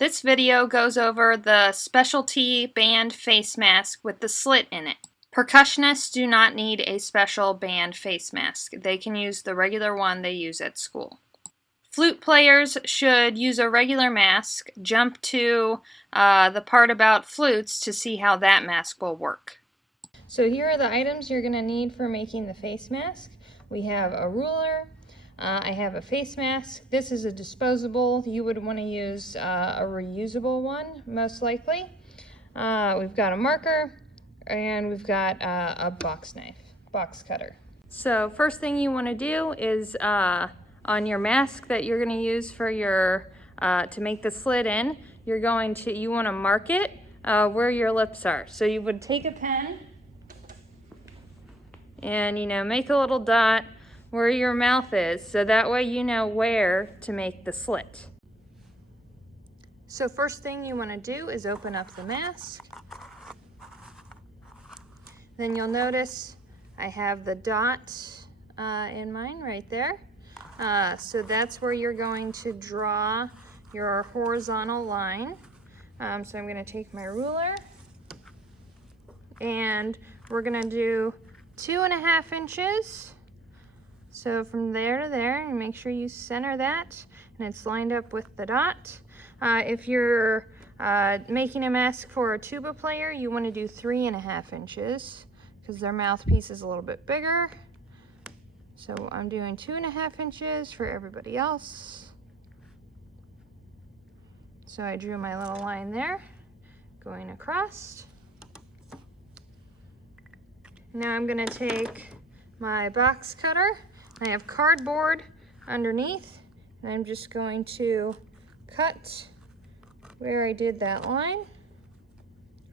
This video goes over the specialty band face mask with the slit in it. Percussionists do not need a special band face mask. They can use the regular one they use at school. Flute players should use a regular mask. Jump to the part about flutes to see how that mask will work. So here are the items you're going to need for making the face mask. We have a ruler. I have a face mask. This is a disposable. You would want to use a reusable one, most likely. We've got a marker, and we've got a box cutter. So first thing you want to do is on your mask that you're going to use for your to make the slit in, you want to mark it where your lips are. So you would take a pen and make a little dot where your mouth is, so that way you know where to make the slit. So first thing you want to do is open up the mask. Then you'll notice I have the dot in mine right there. So that's where you're going to draw your horizontal line. So I'm going to take my ruler and we're going to do 2.5 inches. So from there to there, and make sure you center that and it's lined up with the dot. If you're making a mask for a tuba player, you want to do 3.5 inches because their mouthpiece is a little bit bigger. So I'm doing 2.5 inches for everybody else. So I drew my little line there, going across. Now I'm going to take my box cutter. I have cardboard underneath, and I'm just going to cut where I did that line,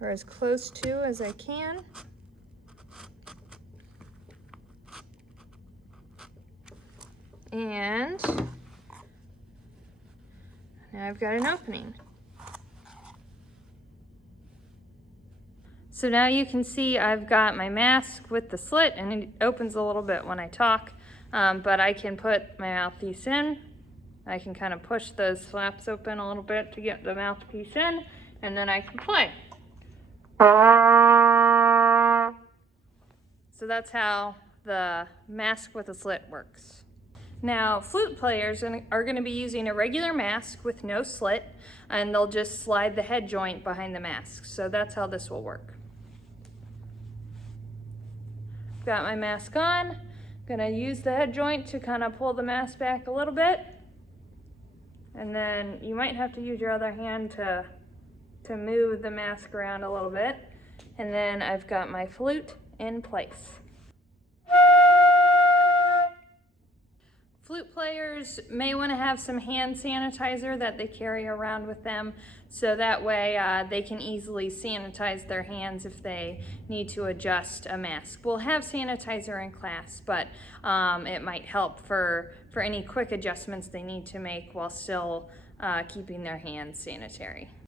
or as close to as I can. And now I've got an opening. So now you can see I've got my mask with the slit, and it opens a little bit when I talk, but I can put my mouthpiece in. I can kind of push those flaps open a little bit to get the mouthpiece in, and then I can play. So that's how the mask with a slit works. Now, flute players are going to be using a regular mask with no slit, and they'll just slide the head joint behind the mask. So that's how this will work. Got my mask on. Gonna use the head joint to kind of pull the mask back a little bit. And then you might have to use your other hand to move the mask around a little bit. And then I've got my flute in place. Flute players may want to have some hand sanitizer that they carry around with them, so that way they can easily sanitize their hands if they need to adjust a mask. We'll have sanitizer in class, but it might help for any quick adjustments they need to make while still keeping their hands sanitary.